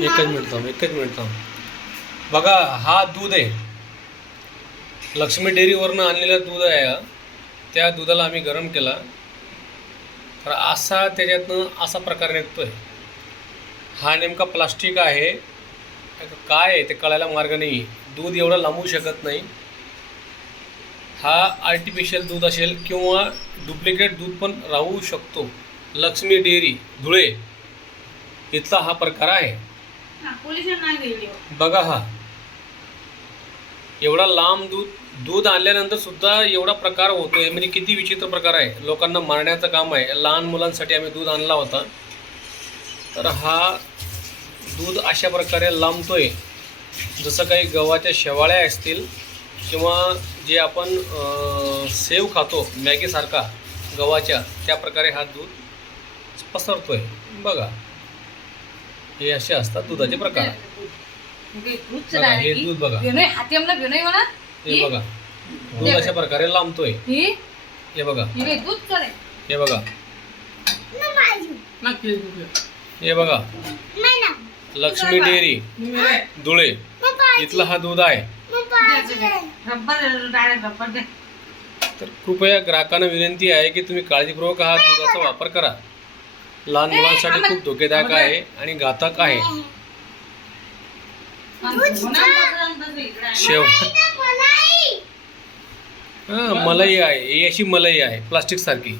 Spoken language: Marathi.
एकच मिनिट थांब एकच मिनिट थांब. बघा हा दूध आहे. लक्ष्मी डेअरीवरनं आणलेलं दूध आहे हा. त्या दुधाला आम्ही गरम केला. तर असा त्याच्यातनं असा प्रकार निघतोय. हा नेमका प्लास्टिक आहे. काय आहे ते कळायला मार्ग नाही. दूध एवढं लांबू शकत नाही. हा आर्टिफिशियल दूध असेल किंवा डुप्लिकेट दूध पण राहू शकतो. लक्ष्मी डेअरी धुळे. इथला हा प्रकार आहे. पोलिसांना बघा हा. एवढा लांब दूध दूध आणल्यानंतर सुद्धा एवढा प्रकार होतोय म्हणजे किती विचित्र प्रकार आहे. लोकांना मारण्याचं काम आहे. लहान मुलांसाठी आम्ही दूध आणला होता. तर हा दूध अशा प्रकारे लांबतोय. जसं काही गव्हाच्या शेवाळ्या असतील किंवा जे आपण सेव खातो मॅगीसारखा गव्हाच्या त्या प्रकारे हा दूध पसरतोय. बघा. हे असे असतात दुधाचे प्रकार. म्हणजे बघा, हे direct. दूध बघा. म्हणा. हे? बघा. दूध अशा प्रकारे लांबतोय. ही हे बघा. ही दूध हे बघा. हे बघा. लक्ष्मी डेअरी धुळे. इथला हा दूध आहे. रब्बर डायरेक्ट रब्बर दे तर कृपया ग्राहकांना विनंती आहे की तुम्ही काळजीपूर्वक हा दुधाचा वापर करा. लहान मुलांसाठी खूप धोकेदायक आहे आणि घातक आहे. शेव हा मलाई आहे. ही अशी मलाई आहे प्लास्टिक सारखी